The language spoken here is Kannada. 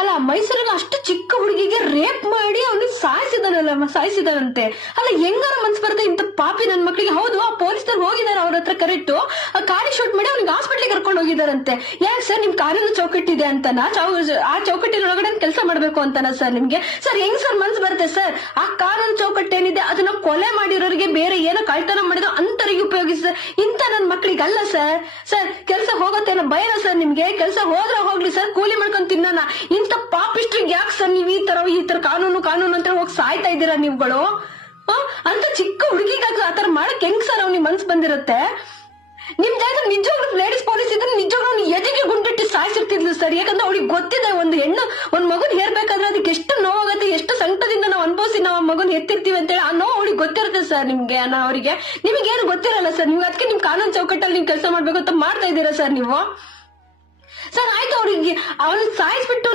ಅಲ್ಲ ಮೈಸೂರಲ್ಲಿ ಅಷ್ಟು ಚಿಕ್ಕ ಹುಡುಗಿಗೆ ರೇಪ್ ಮಾಡಿ ಅವನಿಗೆ ಸಾಯಿಸಿದಾನಲ್ಲ ಸಾಯಿಸಿದಾನಂತೆ. ಅಲ್ಲ, ಹೆಂಗಾರ ಮನ್ಸ್ ಬರುತ್ತೆ ಇಂತ ಪಾಪಿ ನನ್ ಮಕ್ಳಿಗೆ? ಹೌದು, ಆ ಪೊಲೀಸ್ನವ್ರು ಹೋಗಿದ್ದಾರೆ ಅವ್ರ ಹತ್ರ ಕರೆಕ್ಟು ಆ ಕಾರಿ ಶೂಟ್ ಮಾಡಿ ಅವ್ನಿಗೆ ಹಾಸ್ಪಿಟ್ಲಿಗೆ ಕರ್ಕೊಂಡು ಹೋಗಿದಾರಂತೆ ಯಾಕೆ ಸರ್ ನಿಮ್ ಕಾರಿನ ಚೌಕಟ್ಟಿದೆ ಅಂತನಾ? ಆ ಚೌಕಟ್ಟಿನ ಒಳಗಡೆ ಕೆಲಸ ಮಾಡ್ಬೇಕು ಅಂತನಾ ಸರ್ ನಿಮ್ಗೆ? ಸರ್ ಹೆಂಗ್ ಸರ್ ಮನ್ಸ್ ಬರುತ್ತೆ ಸರ್ ಆ ಕಾರಿನ ಚೌಕಟ್ಟೇನಿದೆ, ಅದನ್ನ ಕೊಲೆ ಮಾಡಿರೋರಿಗೆ ಬೇರೆ ಏನೋ ಕಳ್ತನ ಮಾಡಿದ್ರು ಅಂತರಿಗೆ ಸರ್ ಇಂತ ನನ್ ಮಕ್ಳಿಗೆ ಅಲ್ಲ ಸರ್ ಸರ್ ಕೆಲಸ ಹೋಗತ್ತೇನೋ ಭಯನ ಸರ್ ನಿಮ್ಗೆ. ಕೆಲಸ ಹೋದ್ರೆ ಹೋಗ್ಲಿ ಸರ್ ಕೂಲಿ ಮಾಡ್ಕೊಂಡ್ ತಿನ್ನೋಣ. ಇಂತ ಪಾಪಿಸ್ಟ್ರಿಗೆ ಯಾಕೆ ಸರ್ ನೀವು ಈ ತರ ಈ ತರ ಕಾನೂನು ಕಾನೂನು ಅಂತ ಹೋಗಿ ಸಾಯ್ತಾ ಇದ್ದೀರಾ ನೀವುಗಳು? ಅಂತ ಚಿಕ್ಕ ಹುಡುಗಿಗಾಗ ಆತರ ಮಾಡಕ್ ಹೆಂಗ್ ಸರ್ ಅವ್ನಿಗೆ ಮನ್ಸ್ ಬಂದಿರತ್ತೆ? ನಿಮ್ ಜಾಗ ನಿಜವಾಗ್ಲೂ ಲೇಡೀಸ್ ಪೊಲೀಸ್ ಇದ್ರೆ ನಿಜವಾಗ್ಲೂ ಎದೆಗೆ ಗುಂಡಿಟ್ಟು ಸಾಯಿಸಿರ್ತಿದ್ಲು ಸರ್ ಯಾಕಂದ್ರೆ ಅವ್ಳಿಗೆ ಗೊತ್ತಿದೆ, ಒಂದು ಹೆಣ್ಣು, ಒಂದ್ ಮಗುನ್ ಹೇರ್ಬೇಕಾದ್ರೆ ಅದಕ್ಕೆ ಎಷ್ಟು ನೋವಾಗತ್ತೆ ಎಷ್ಟು ಸಂಕಟದಿಂದ ನಾವು ಅನ್ಭವಿಸಿ ನಾವು ಆ ಮಗುನ್ ಎತ್ತಿರ್ತೀವಿ ಅಂತೇಳಿ ಆ ನೋವು ಅವ್ಳಿಗೆ ಗೊತ್ತಿರುತ್ತೆ ಸರ್ ನಿಮ್ಗೆ ಅನ್ನೋ ಅವರಿಗೆ. ನಿಮಗೇನು ಗೊತ್ತಿರಲ್ಲ ಸರ್ ನೀವು ಅದಕ್ಕೆ ನಿಮ್ ಕಾನೂನು ಚೌಕಟ್ಟಲ್ಲಿ ನೀವು ಕೆಲಸ ಮಾಡ್ಬೇಕು ಅಂತ ಮಾಡ್ತಾ ಇದ್ದೀರಾ ಸರ್ ನೀವು? ಸರ್ ಆಯ್ತು ಅವ್ರಿಗೆ ಅವನು ಸಾಯಿಸ್ಬಿಟ್ಟು